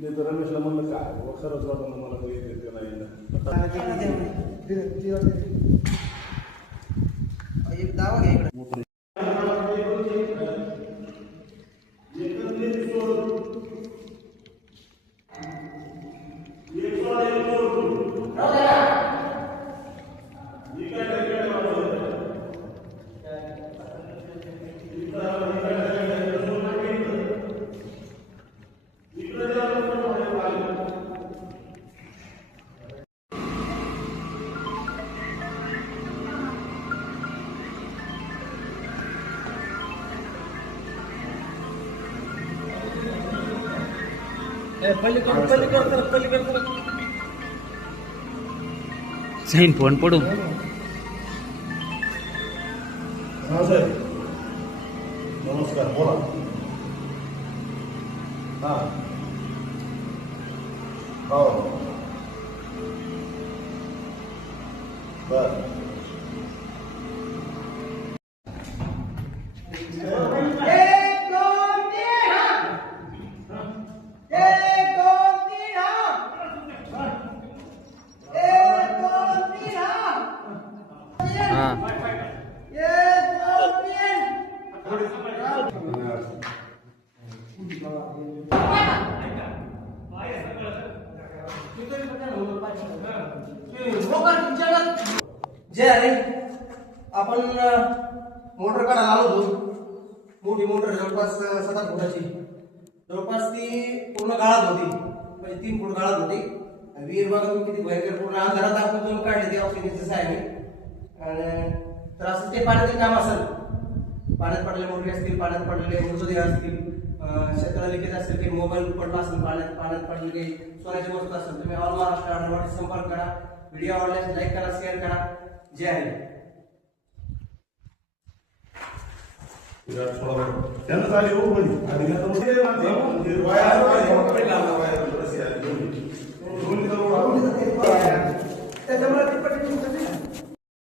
मी तर रमेशला म्हणलं काय बुवा, खरंच वाटलं मला तो येते का नाही एक दावा घ्या इकडे. जाईन फोन पडू. हा साहेब नमस्कार बोला. हा हो बर जे आहे आपण मोटर काढायला आलो होतो. मोठी मोटर जवळपास 7-8 फुटाची, जवळपास ती पूर्ण गाळात होती, म्हणजे 3 फूट गाळात होती. विहीर बघा तुम्ही किती भयंकर पूर्ण अंधारात आपण जाऊन काढले ते ऑक्सिजनच्या सहाय्याने. तर असं ते पाण्यातील काम असेल, पाण्यात पडलेले मोठे असतील, पाण्यात पडलेले मृतदेह असतील, शेताला लिकेज असेल, काही मोबाईल पडला असेल पाण्यात पडलेली काही सोन्याची वस्तू असेल, तुम्ही ऑल महाराष्ट्र अंडरवाटर संपर्क करा. व्हिडिओ आवडल्यास लाईक करा, शेअर करा. जे आहे त्यांना झाली हो आणि